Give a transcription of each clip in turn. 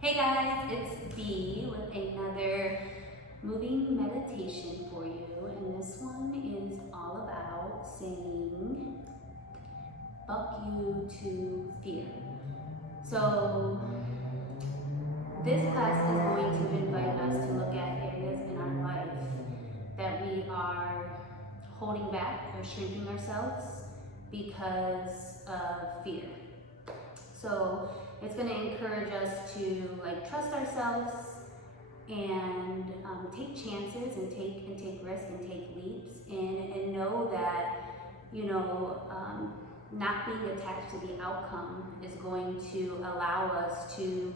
Hey guys, it's B with another moving meditation for you, and this one is all about saying fuck you to fear. So this class is going to invite us to look at areas in our life that we are holding back or shrinking ourselves because of fear. So it's going to encourage us to trust ourselves and take chances and take risks and take leaps and know that not being attached to the outcome is going to allow us to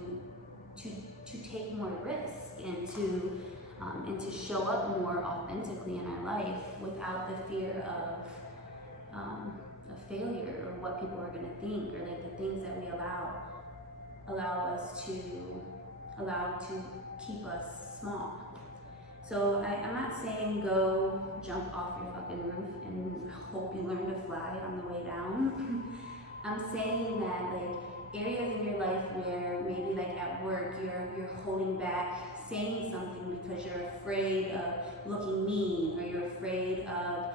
take more risks and to show up more authentically in our life without the fear of failure or what people are going to think, or the things that we allow to keep us small. So I'm not saying go jump off your fucking roof and hope you learn to fly on the way down. I'm saying that areas in your life where maybe at work you're holding back saying something because you're afraid of looking mean, or you're afraid of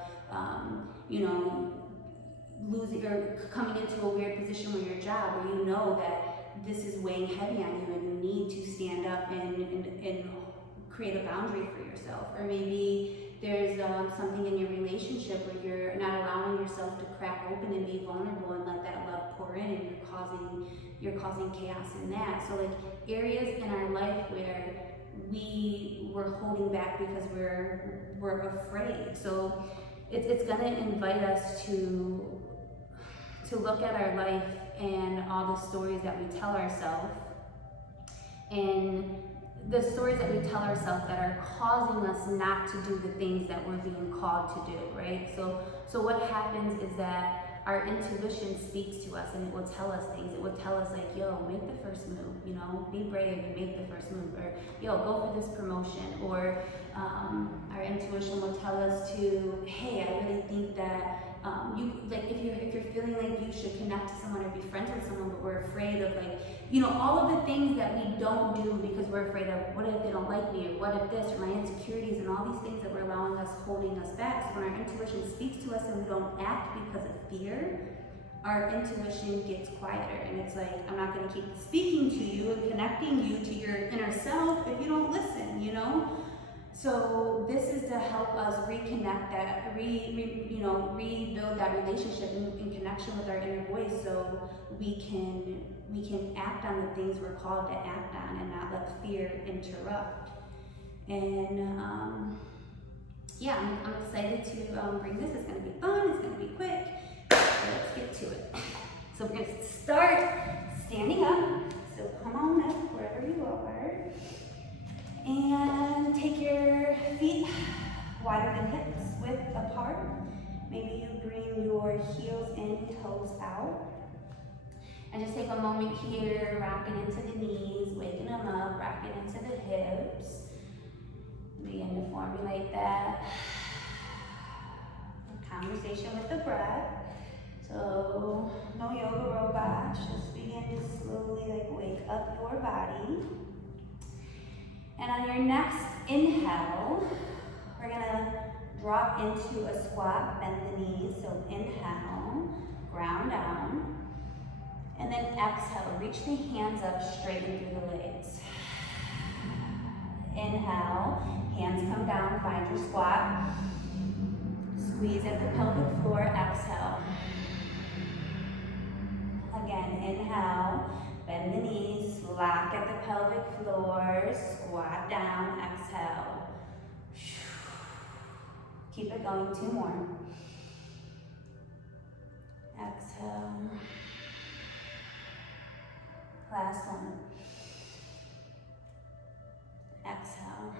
losing or coming into a weird position with your job where you know that this is weighing heavy on you and you need to stand up and create a boundary for yourself. Or maybe there's something in your relationship where you're not allowing yourself to crack open and be vulnerable and let that love pour in, and you're causing chaos in that. So areas in our life where we're holding back because we're afraid. So it's gonna invite us to look at our life and all the stories that we tell ourselves, and the stories that we tell ourselves that are causing us not to do the things that we're being called to do, right? So what happens is that our intuition speaks to us and it will tell us things. It will tell us yo, make the first move, be brave and make the first move, or yo, go for this promotion. Or our intuition will tell us to, hey, I really think that if you're feeling like you should connect to someone or be friends with someone, but we're afraid of all of the things that we don't do because we're afraid of what if they don't like me, or what if this, or my insecurities, and all these things that we're allowing us, holding us back. So when our intuition speaks to us and we don't act because of fear, our intuition gets quieter, and it's I'm not going to keep speaking to you and connecting you to your inner self if you don't listen, So this is to help us reconnect that, rebuild that relationship in connection with our inner voice, so we can act on the things we're called to act on and not let fear interrupt. And I'm excited to bring this. It's going to be fun. It's going to be quick. So let's get to it. So we're going to start standing up. So come on up wherever you are. And take your feet wider than hips, width apart. Maybe you bring your heels in, toes out. And just take a moment here, rocking into the knees, waking them up, rocking into the hips. Begin to formulate that conversation with the breath. So no yoga robots, just begin to slowly wake up your body. And on your next inhale, we're gonna drop into a squat, bend the knees. So inhale, ground down. And then exhale, reach the hands up, straighten through the legs. Inhale, hands come down, find your squat. Squeeze at the pelvic floor, exhale. Again, inhale, bend the knees, lock at the pelvic floor, squat down, exhale. Keep it going, 2 more. Exhale. Last one. Exhale.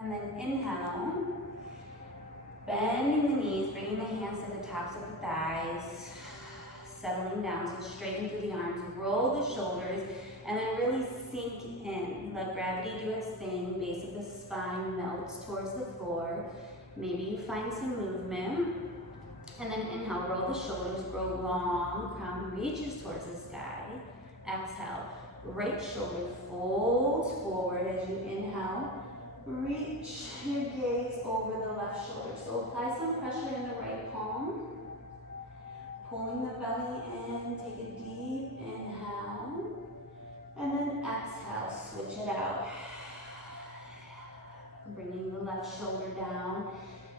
And then inhale. Bending the knees, bringing the hands to the tops of the thighs. Settling down, so straighten through the arms, roll the shoulders, and then really sink in. Let gravity do its thing. Base of the spine melts towards the floor. Maybe you find some movement. And then inhale, roll the shoulders, grow long, crown reaches towards the sky. Exhale, right shoulder folds forward as you inhale. Reach your gaze over the left shoulder. So apply some pressure in the right palm. Pulling the belly in, take a deep inhale. And then exhale, switch it out. Bringing the left shoulder down.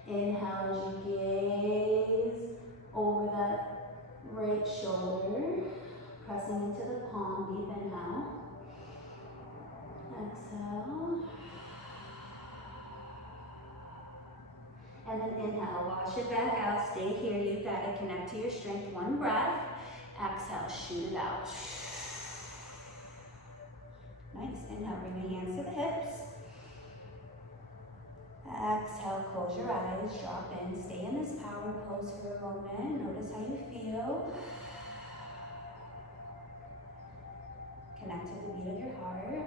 Inhale as you gaze over that right shoulder. Pressing into the palm, deep inhale. Exhale. And then inhale, wash it back out, stay here, you've got to connect to your strength, one breath. Exhale, shoot it out. Nice, inhale, bring the hands to the hips. Exhale, close your eyes, drop in, stay in this power pose for a moment. Notice how you feel. Connect to the beat of your heart.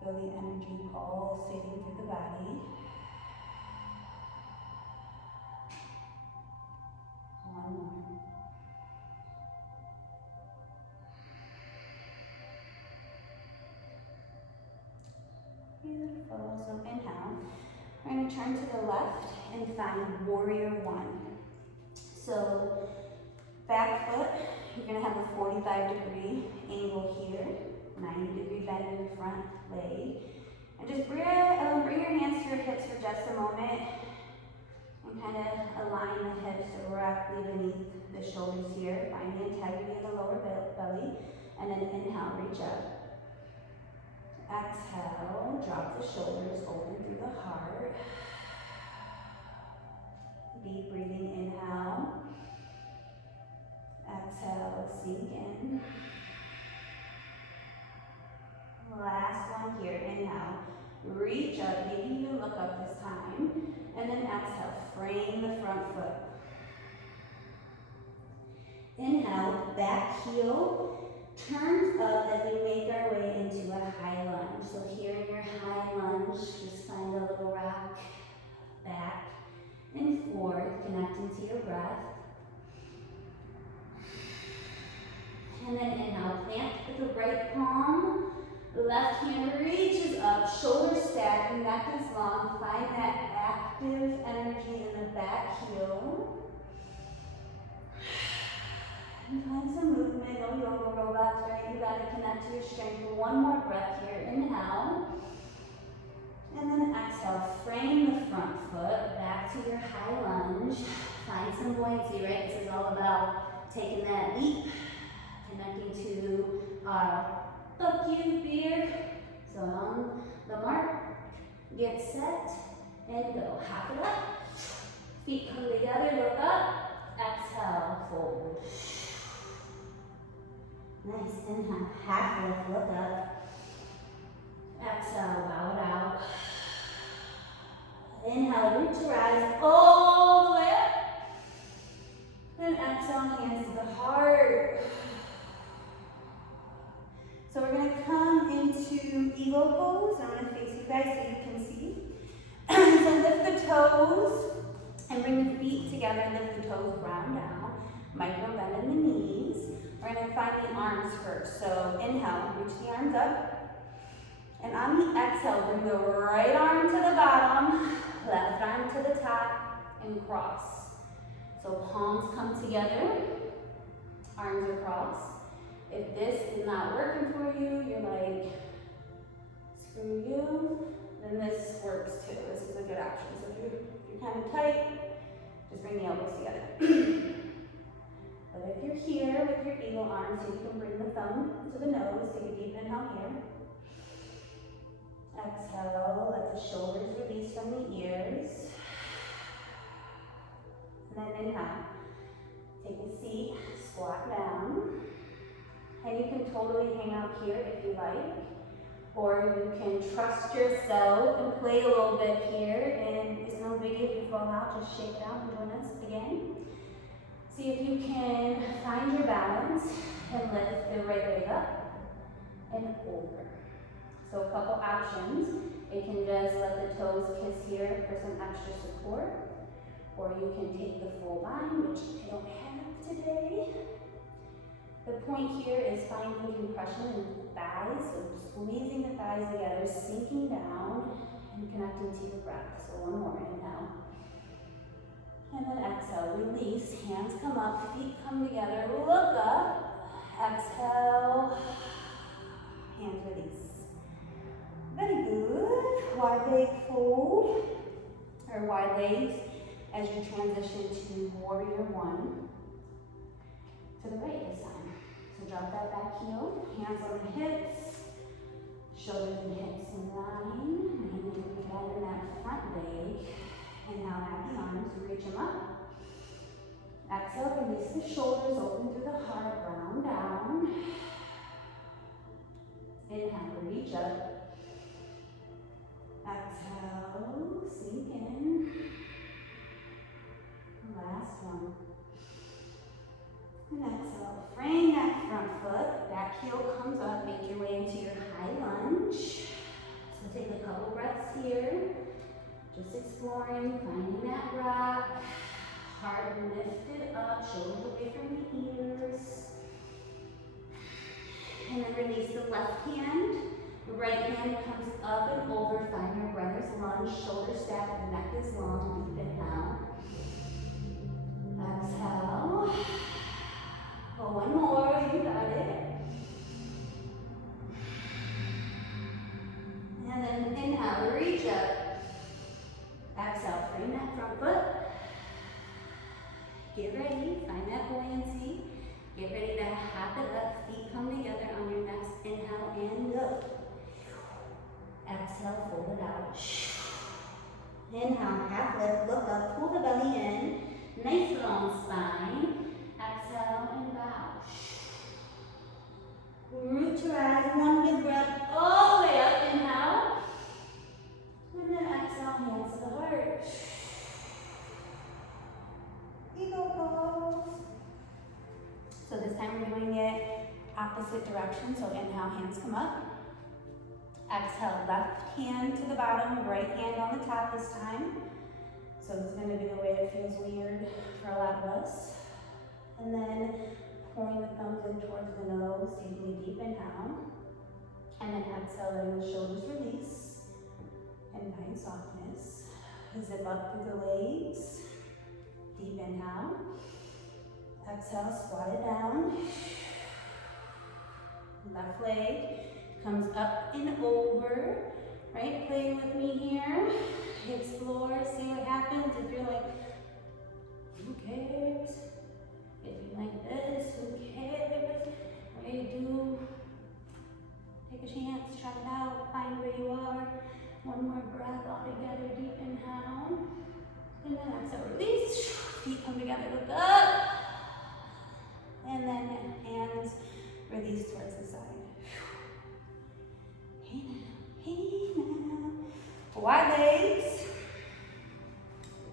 Feel the energy pulsating through the body. One more. Beautiful. So inhale. We're going to turn to the left and find warrior one. So back foot, you're going to have a 45-degree angle here. 90-degree bend in the front leg. And just bring your hands to your hips for just a moment and kind of align the hips directly beneath the shoulders here. Find the integrity of the lower belly. And then inhale, reach up. Exhale, drop the shoulders, open through the heart. Deep breathing, inhale. Exhale, sink in. Last one here, inhale, reach up, maybe even look up this time, and then exhale, frame the front foot. Inhale, back heel turns up as we make our way into a high lunge. So here in your high lunge, just find a little rock, back and forth, connecting to your breath. And then inhale, plant with the right palm. Left hand reaches up, shoulders stacked, neck is long. Find that active energy in the back heel. And find some movement, no yoga robots, right? You gotta connect to your strength. One more breath here, inhale. And then exhale, frame the front foot, back to your high lunge. Find some buoyancy, right? This is all about taking that leap, connecting to our butt cube here. So on the mark, get set, and go. Half it up. Feet come together, look up. Exhale, fold. Nice, inhale, half lift, look up. Exhale, bow it out. Inhale, reach your eyes all the way up. Then exhale, hands to the heart. So we're going to come into eagle pose. I'm going to face you guys so you can see. So lift the toes and bring the feet together. Lift the toes, ground down. Micro bend in the knees. We're going to find the arms first. So inhale, reach the arms up. And on the exhale, bring the right arm to the bottom, left arm to the top, and cross. So palms come together, arms across. If this is not working for you, you're like, screw you, then this works too. This is a good option. So if you're kind of tight, just bring the elbows together. But if you're here with your eagle arm, so you can bring the thumb to the nose, take a deep inhale here. Exhale, let the shoulders release from the ears. And then inhale. Take a seat, squat down. And you can totally hang out here if you like. Or you can trust yourself and play a little bit here. And it's no biggie if you fall out, just shake it out and join us again. See if you can find your balance and lift the right leg up and over. So a couple options. You can just let the toes kiss here for some extra support. Or you can take the full bind, which I don't have today. The point here is finding compression in the thighs, so squeezing the thighs together, sinking down, and connecting to your breath. So one more, inhale. And then exhale, release, hands come up, feet come together, look up, exhale, hands release. Very good. Wide leg fold, or wide legs, as you transition to warrior one. To the right this time. So drop that back heel, hands on the hips, shoulders and hips in line. And then bend that front leg. Inhale, add the arms, reach them up. Exhale, release the shoulders, open through the heart, round down. Inhale, reach up. Exhale, sink in. Last one. And exhale, frame that front foot, back heel comes up, make your way into your high lunge. So take a couple breaths here, just exploring, finding that rock, heart lifted up, shoulders away from the ears. And then release the left hand, the right hand comes up and over, find your runner's lunge, shoulders stack, the neck is long, deep inhale. Exhale. Oh, one more, you got it. And then inhale, reach up. Exhale, frame that front foot. Get ready, find that buoyancy. Get ready to hop it up, feet come together on your next inhale and go. Exhale, fold it out. Inhale, half lift, look up, pull the belly in. Nice long spine. Exhale and bow. Root to rise, one big breath all the way up, inhale. And then exhale, hands to the heart. Eagle pose. So this time we're doing it opposite direction. So inhale, hands come up. Exhale, left hand to the bottom, right hand on the top this time. So this is going to be the way it feels weird for a lot of us. And then pulling the thumbs in towards the nose, taking a deep inhale. And then exhale, letting the shoulders release. And find softness. Zip up through the legs. Deep inhale. Exhale, squat it down. Left leg comes up and over. Right, play with me here. Explore, see what happens. If you're like, who cares? If you like this, who cares? Right, take a chance, try it out, find where you are. One more breath all together, deep inhale. And then exhale, release. Feet come together, look up. And then hands release towards the side. Hey now, hey now. Wide legs.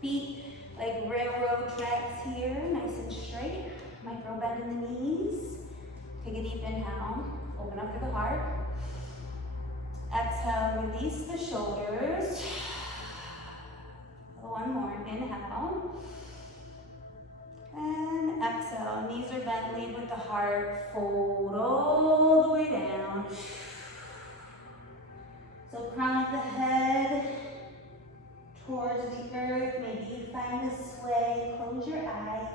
Feet like railroad tracks here, nice and straight. Micro bend in the knees. Take a deep inhale, open up through the heart. Exhale, release the shoulders. One more, inhale. And exhale, knees are bent, lead with the heart, fold all the way down. So crown of the head towards the earth. Maybe you find a sway, close your eyes.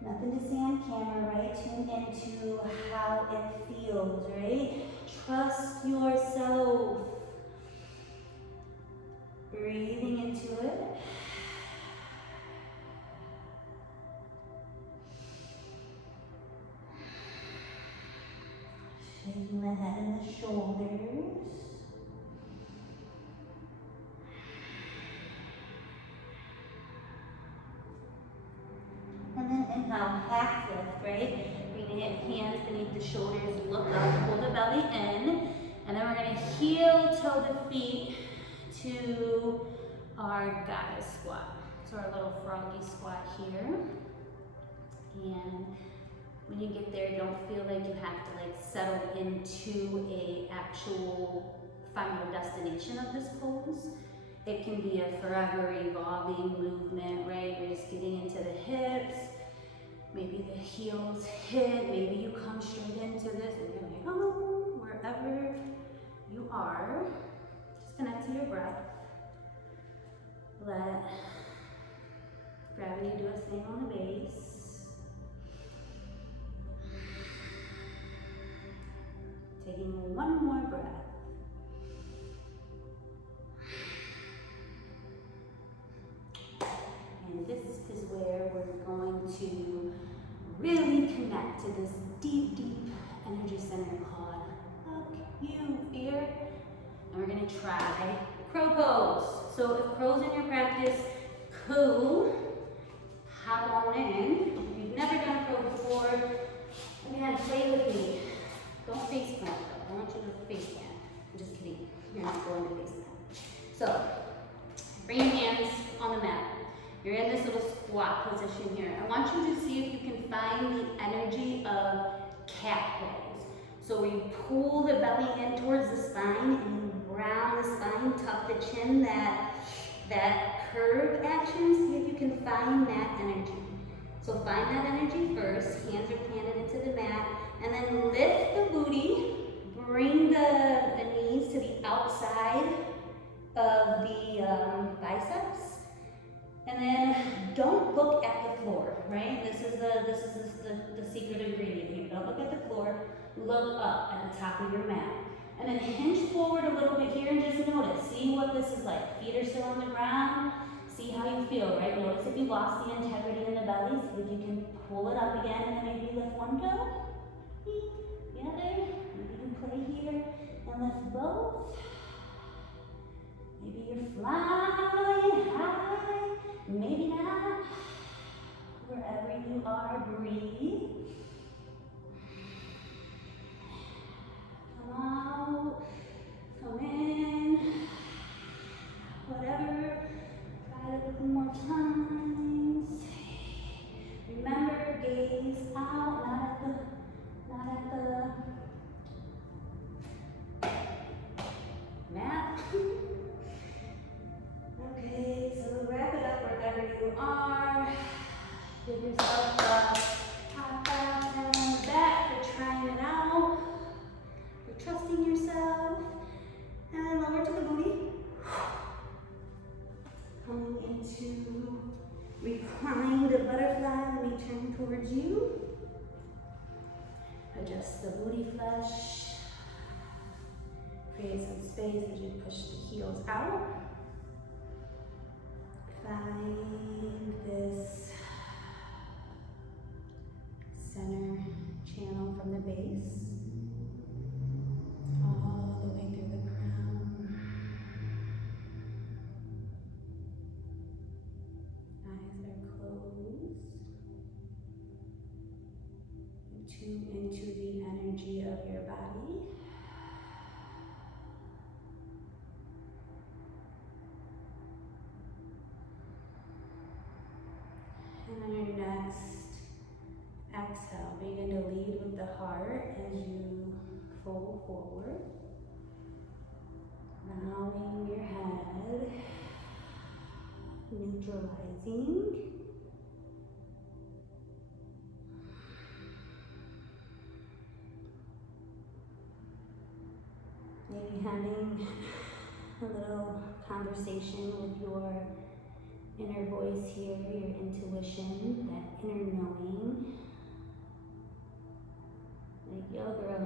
Nothing to say on camera, right? Tune into how it feels, right? Trust yourself. Breathing into it. Shaking the head and the shoulders. And then inhale, half lift, right? We're gonna get hands beneath the shoulders, look up, pull the belly in. And then we're gonna heel toe the feet to our goddess squat. So our little froggy squat here. And when you get there, don't feel like you have to like settle into a actual final destination of this pose. It can be a forever evolving movement, right? You're just are, just connect to your breath. Let gravity do its thing on the base. Taking one more breath. And this is where we're going to really connect to this deep, deep energy center called Fuck You, Fear. And we're gonna try crow pose. So if crow's in your practice, cool. Hop on in. If you've never done crow before, again, play with me. Don't face plant though. I want you to face plant. I'm just kidding. You're not going to face plant. So, bring your hands on the mat. You're in this little squat position here. I want you to see if you can find the energy of cat pose. So where you pull the belly in towards the spine and you round the spine, tuck the chin, that curve action. See if you can find that energy. So find that energy first. Hands are planted into the mat. And then lift the booty. Bring the knees to the outside of the biceps. And then don't look at the floor, right? This is the secret ingredient here. Don't look at the floor. Look up at the top of your mat. And then hinge forward a little bit here and just notice. See what this is like. Feet are still on the ground. See how you feel, right? Notice if you lost the integrity in the belly. See if you can pull it up again and then maybe lift one toe. The other. Maybe you can play here and lift both. Maybe you're flying high. Maybe not. Wherever you are, breathe. Come out. Come in. Whatever. Try it a couple more times. Remember, gaze out, not at the mat. Okay, so wrap it up wherever you are. Give yourself a high five down on the back for trying it out, for trusting yourself. And then lower to the booty. Coming into reclined butterfly. Let me turn towards you. Adjust the booty flesh. Create some space as you push the heels out. Find this center channel from the base, all the way through the crown. Eyes are closed. Tune into the energy of your body. And on your next exhale, begin to lead with the heart as you fold forward. Bowing your head, neutralizing. Maybe having a little conversation with your inner voice here, your intuition, that inner knowing. Like, yo girl,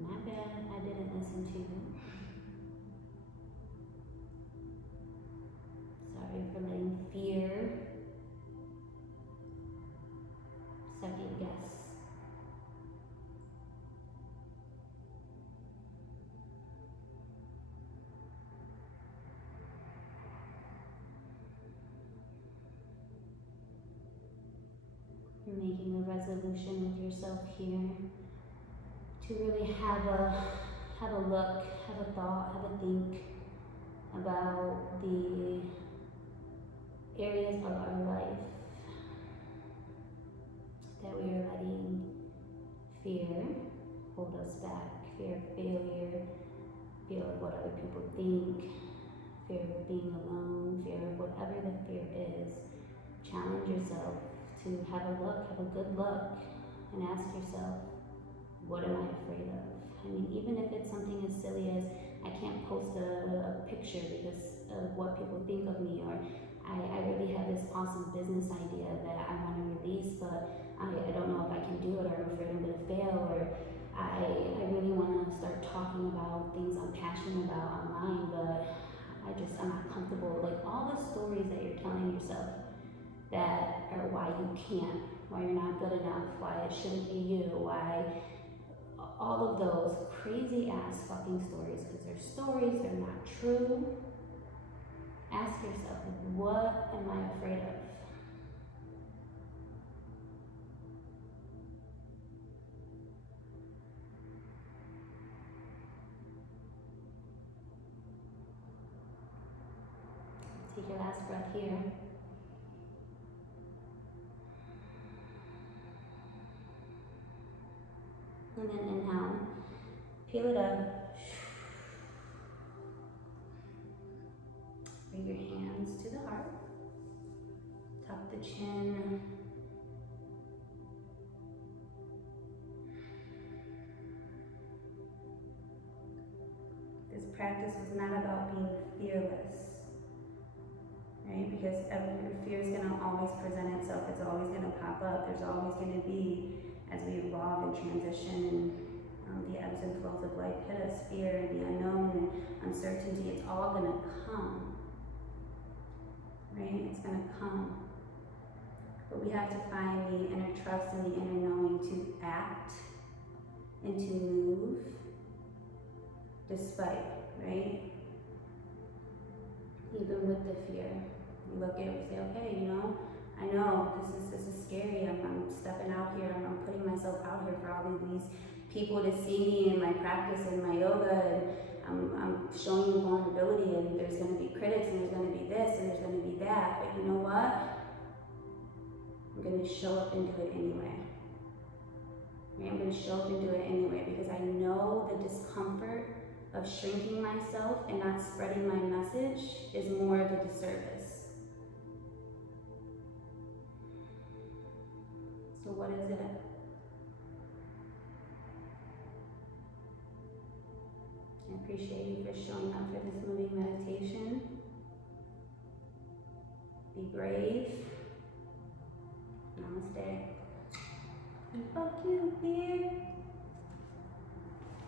not bad, I didn't listen to you. Sorry for letting fear second guess. You're making a resolution with yourself here to really have a look, have a thought, have a think about the areas of our life that we are letting fear hold us back. Fear of failure, fear of what other people think, fear of being alone, fear of whatever the fear is. Challenge yourself to have a look, have a good look, and ask yourself, What am I afraid of? I mean, even if it's something as silly as I can't post a picture because of what people think of me, or I really have this awesome business idea that I want to release, but I don't know if I can do it, or I'm afraid I'm going to fail, or I really want to start talking about things I'm passionate about online, but I'm not comfortable. Like all the stories that you're telling yourself that are why you can't, why you're not good enough, why it shouldn't be you, why all of those crazy ass fucking stories, because they're stories, they're not true. Ask yourself, what am I afraid of? Take your last breath here. And then inhale. Peel it up. Bring your hands to the heart. Tuck the chin. This practice was not about being fearless, right? Because every fear is going to always present itself. It's always going to pop up. There's always going to be, as we evolve and transition, the ebbs and flows of life hit us, fear and the unknown and uncertainty. It's all going to come, right? It's going to come. But we have to find the inner trust and the inner knowing to act and to move despite, right? Even with the fear. You look at it and say, okay, you know, I know this is scary. I'm stepping out here. I'm putting myself out here for all of these people to see me in my practice and my yoga, and I'm showing you vulnerability, and there's going to be critics, and there's going to be this, and there's going to be that. But you know what? I'm going to show up and do it anyway. Right? I'm going to show up and do it anyway because I know the discomfort of shrinking myself and not spreading my message is more of a disservice. So what is it? I appreciate you for showing up for this moving meditation. Be brave. Namaste. And fuck you, fear.